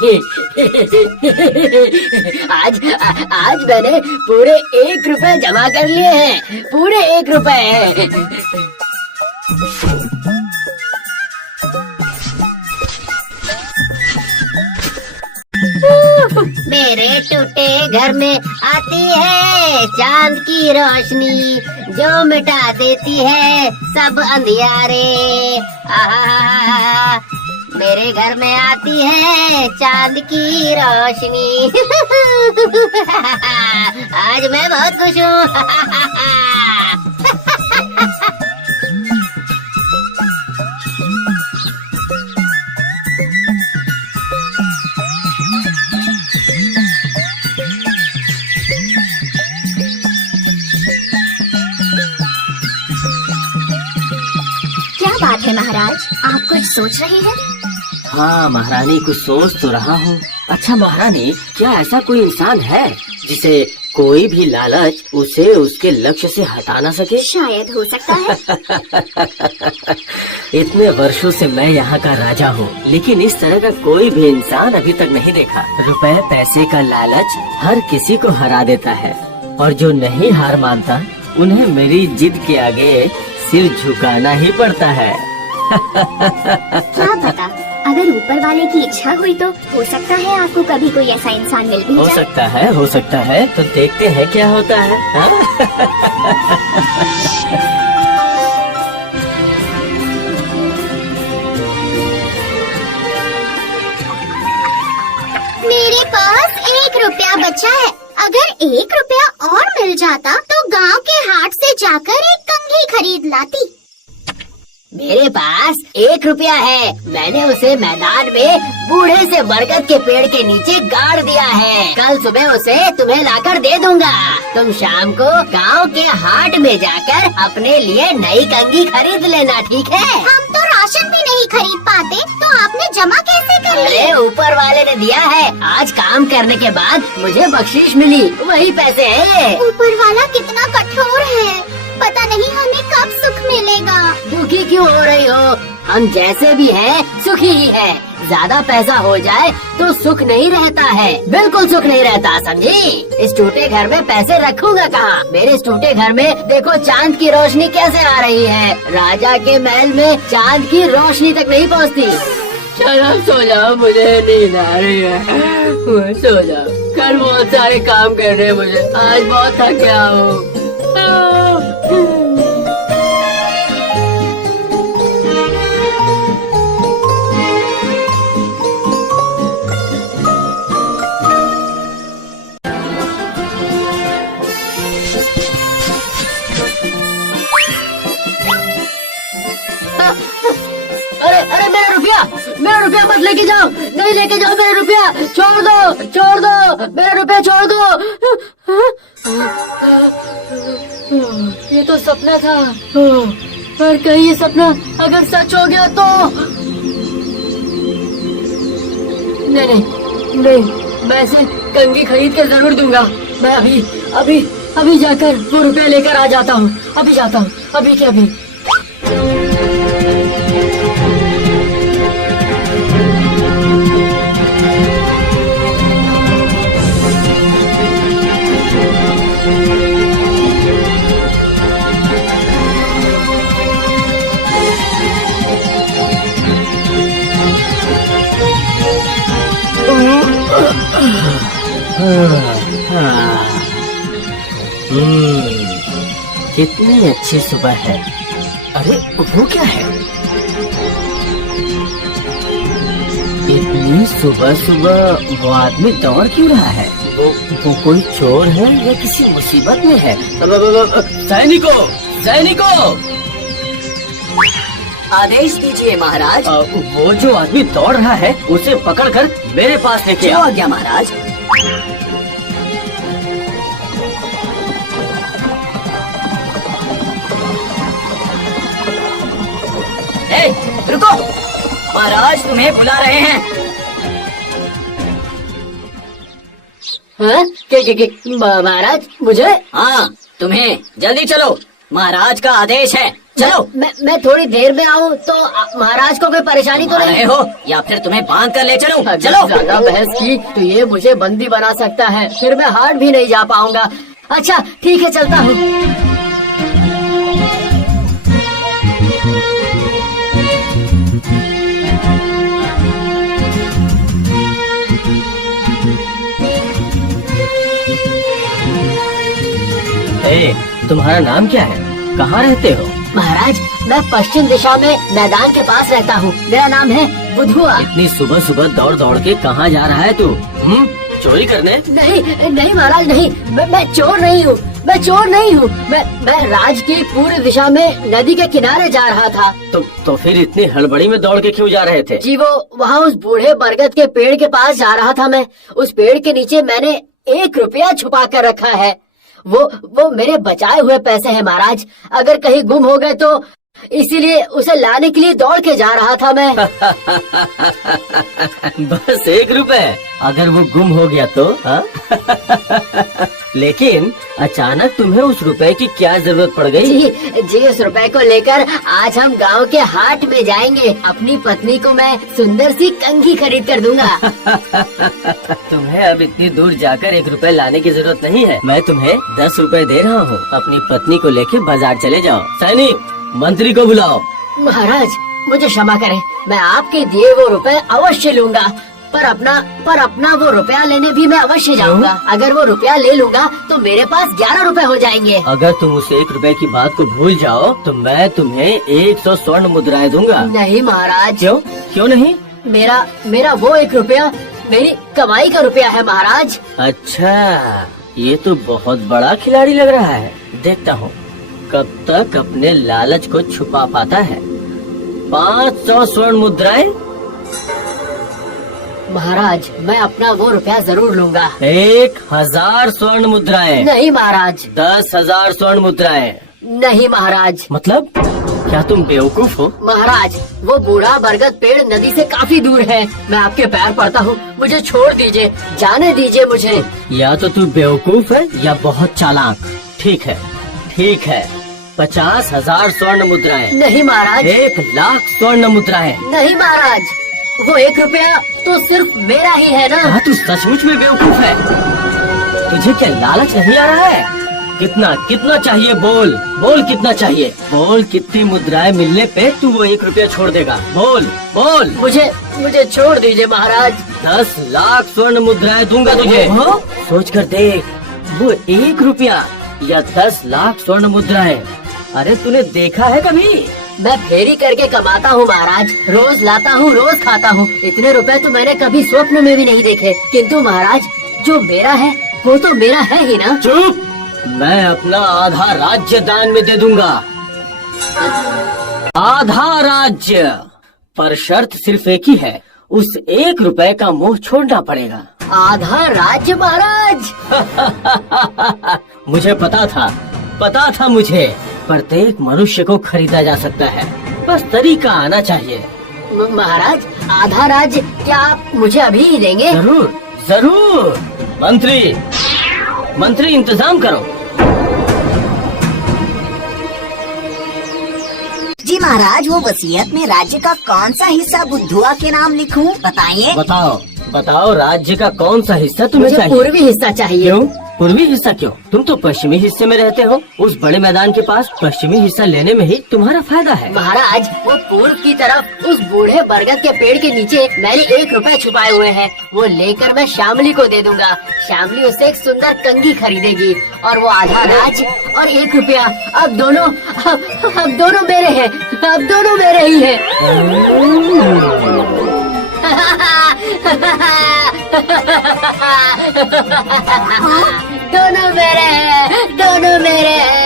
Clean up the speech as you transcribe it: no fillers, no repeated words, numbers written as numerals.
आज आज मैंने पूरे 1 रुपए जमा कर लिए हैं, पूरे 1 रुपए। मेरे टूटे घर में आती है चांद की रोशनी, जो मिटा देती है सब अंधियारे। आहा, मेरे घर में आती है चांद की रोशनी। आज मैं बहुत खुश हूँ। क्या बात है महाराज, आप कुछ सोच रहे हैं? हाँ महारानी, कुछ सोच तो रहा हूँ। अच्छा महारानी, क्या ऐसा कोई इंसान है जिसे कोई भी लालच उसे उसके लक्ष्य से हटा ना सके? शायद हो सकता है। इतने वर्षों से मैं यहाँ का राजा हूँ, लेकिन इस तरह का कोई भी इंसान अभी तक नहीं देखा। रुपए पैसे का लालच हर किसी को हरा देता है, और जो नहीं हार मानता उन्हें मेरी जिद के आगे सिर झुकाना ही पड़ता है। क्या पता, अगर ऊपर वाले की इच्छा हुई तो हो सकता है आपको कभी कोई ऐसा इंसान मिल भी हो जाए। हो सकता है, तो देखते हैं क्या होता है। मेरे पास 1 रुपया बचा है। अगर 1 रुपया और मिल जाता तो गांव के हाट से जाकर एक कंघी खरीद लाती। मेरे पास 1 रुपया है, मैंने उसे मैदान में बूढ़े से बरगद के पेड़ के नीचे गाड़ दिया है। कल सुबह उसे तुम्हें लाकर दे दूंगा। तुम शाम को गांव के हाट में जाकर अपने लिए नई कंघी खरीद लेना, ठीक है? हम तो राशन भी नहीं खरीद पाते, तो आपने जमा कैसे कर ली? अरे ऊपर वाले ने दिया है। आज काम करने के बाद मुझे बख्शीश मिली, वही पैसे है। ऊपर वाला कितना कठोर है, पता नहीं हमें कब सुख मिलेगा। दुखी क्यों हो रही हो? हम जैसे भी हैं सुखी ही है। ज्यादा पैसा हो जाए तो सुख नहीं रहता है, बिल्कुल सुख नहीं रहता, समझी? इस टूटे घर में पैसे रखूंगा कहाँ? मेरे इस टूटे घर में देखो चांद की रोशनी कैसे आ रही है। राजा के महल में चांद की रोशनी तक नहीं पहुँचती। चलो सो जाओ, मुझे नींद आ रही है। सो जाओ, कल बहुत सारे काम करने हैं मुझे, आज बहुत थक गया हूँ। अरे अरे मेरा रुपया मत लेके जाओ, नहीं लेके जाओ मेरा रुपया, छोड़ दो मेरा रुपया छोड़ दो। ये तो सपना था, पर कहीं ये सपना अगर सच हो गया तो? नहीं, मैं इसे कंघी खरीद के जरूर दूंगा। मैं अभी जाकर वो रुपया लेकर आ जाता हूँ, अभी जाता हूँ, अभी के अभी। कितनी अच्छी सुबह है। अरे वो क्या है? इतनी सुबह वो आदमी दौड़ क्यों रहा है? वो कोई चोर है या किसी मुसीबत में है? सैनिकों आदेश दीजिए महाराज। वो जो आदमी दौड़ रहा है उसे पकड़कर मेरे पास लेके आओ। आ गया महाराज। रुको, महाराज तुम्हें बुला रहे हैं। महाराज मुझे? हाँ तुम्हें, जल्दी चलो, महाराज का आदेश है। चलो। मैं थोड़ी देर में आऊँ तो महाराज को कोई परेशानी तो आ रहे नहीं? हो या फिर तुम्हें बांध कर ले चलूं? अगर चलो। ज्यादा बहस की तो ये मुझे बंदी बना सकता है, फिर मैं हाट भी नहीं जा पाऊंगा। अच्छा ठीक है, चलता हूँ। तुम्हारा नाम क्या है? कहाँ रहते हो? महाराज, मैं पश्चिम दिशा में मैदान के पास रहता हूँ। मेरा नाम है बुधुआ। इतनी सुबह सुबह दौड़ दौड़ के कहाँ जा रहा है तू? चोरी करने? नहीं नहीं महाराज, नहीं। मैं चोर नहीं हूँ, मैं चोर नहीं हूँ। मैं राज की पूर्व दिशा में नदी के किनारे जा रहा था। तो फिर इतनी हड़बड़ी में दौड़ के क्यों जा रहे थे? जी वो वहाँ उस बूढ़े बरगद के पेड़ के पास जा रहा था मैं। उस पेड़ के नीचे मैंने 1 रुपया छुपा कर रखा है। वो मेरे बचाए हुए पैसे हैं महाराज। अगर कहीं गुम हो गए तो इसीलिए उसे लाने के लिए दौड़ के जा रहा था मैं। बस 1 रुपए? अगर वो गुम हो गया तो? लेकिन अचानक तुम्हें उस रुपए की क्या जरूरत पड़ गई? जी उस रुपए को लेकर आज हम गांव के हाट में जाएंगे। अपनी पत्नी को मैं सुंदर सी कंघी खरीद कर दूंगा। तुम्हें अब इतनी दूर जाकर 1 रुपए लाने की जरूरत नहीं है। मैं तुम्हें 10 रुपए दे रहा हूँ। अपनी पत्नी को लेके बाजार चले जाओ। सैनिक, मंत्री को बुलाओ। महाराज मुझे क्षमा करें, मैं आपके दिए वो रुपए अवश्य लूंगा, पर अपना वो रुपया लेने भी मैं अवश्य जाऊंगा। अगर वो रुपया ले लूंगा तो मेरे पास 11 रुपए हो जाएंगे। अगर तुम उस 1 रुपए की बात को भूल जाओ तो मैं तुम्हें 100 स्वर्ण मुद्राएं दूंगा। नहीं महाराज। क्यों नहीं? मेरा वो 1 रुपया मेरी कमाई का रुपया है महाराज। अच्छा, ये तो बहुत बड़ा खिलाड़ी लग रहा है। देखता हूँ कब तक अपने लालच को छुपा पाता है। 500 स्वर्ण मुद्राएं? महाराज मैं अपना वो रुपया जरूर लूंगा। 1000 स्वर्ण मुद्राएं? नहीं महाराज। 10,000 स्वर्ण मुद्राएं? नहीं महाराज। मतलब क्या तुम बेवकूफ हो? महाराज वो बूढ़ा बरगद पेड़ नदी से काफी दूर है। मैं आपके पैर पड़ता हूँ, मुझे छोड़ दीजिए, जाने दीजिए मुझे। या तो तू बेवकूफ है या बहुत चालाक। ठीक है 50,000 स्वर्ण मुद्राएं? नहीं महाराज। 1,00,000 स्वर्ण मुद्राएं? नहीं महाराज, वो 1 रुपया तो सिर्फ मेरा ही है ना। तू सचमुच में बेवकूफ है। तुझे क्या लालच नहीं आ रहा है? कितना चाहिए? बोल कितना चाहिए? बोल कितनी मुद्राएं मिलने पे तू वो 1 रुपया छोड़ देगा? बोल। मुझे छोड़ दीजिए महाराज। 10 लाख स्वर्ण मुद्राएं दूंगा तुझे। सोच कर देख, वो 1 रुपया या 10 लाख स्वर्ण मुद्राएं। अरे तूने देखा है कभी? मैं फेरी करके कमाता हूँ महाराज, रोज लाता हूँ, रोज खाता हूँ। इतने रुपए तो मैंने कभी स्वप्न में भी नहीं देखे। किंतु महाराज जो मेरा है वो तो मेरा है ही ना। चुप! मैं अपना आधा राज्य दान में दे दूंगा। आधा राज्य, पर शर्त सिर्फ एक ही है, उस 1 रुपए का मोह छोड़ना पड़ेगा। आधा राज्य महाराज? मुझे पता था मुझे। प्रत्येक मनुष्य को खरीदा जा सकता है, बस तरीका आना चाहिए। महाराज आधा राज्य क्या आप मुझे अभी ही देंगे? जरूर। मंत्री इंतजाम करो। जी महाराज, वो वसीयत में राज्य का कौन सा हिस्सा बुद्धुआ के नाम लिखूं? बताइए। बताओ राज्य का कौन सा हिस्सा तुम्हें चाहिए? पूर्वी हिस्सा चाहिए। क्यों? पूर्वी हिस्सा क्यों? तुम तो पश्चिमी हिस्से में रहते हो। उस बड़े मैदान के पास पश्चिमी हिस्सा लेने में ही तुम्हारा फायदा है। महाराज वो पूर्व की तरफ उस बूढ़े बरगद के पेड़ के नीचे मैंने 1 रुपया छुपाए हुए हैं। वो लेकर मैं श्यामली को दे दूंगा। श्यामली उससे एक सुंदर कंघी खरीदेगी और वो आधा राज और 1 रुपया अब दोनों मेरे हैं। अब दोनों मेरे ही हैं। दोनों मेरे हैं।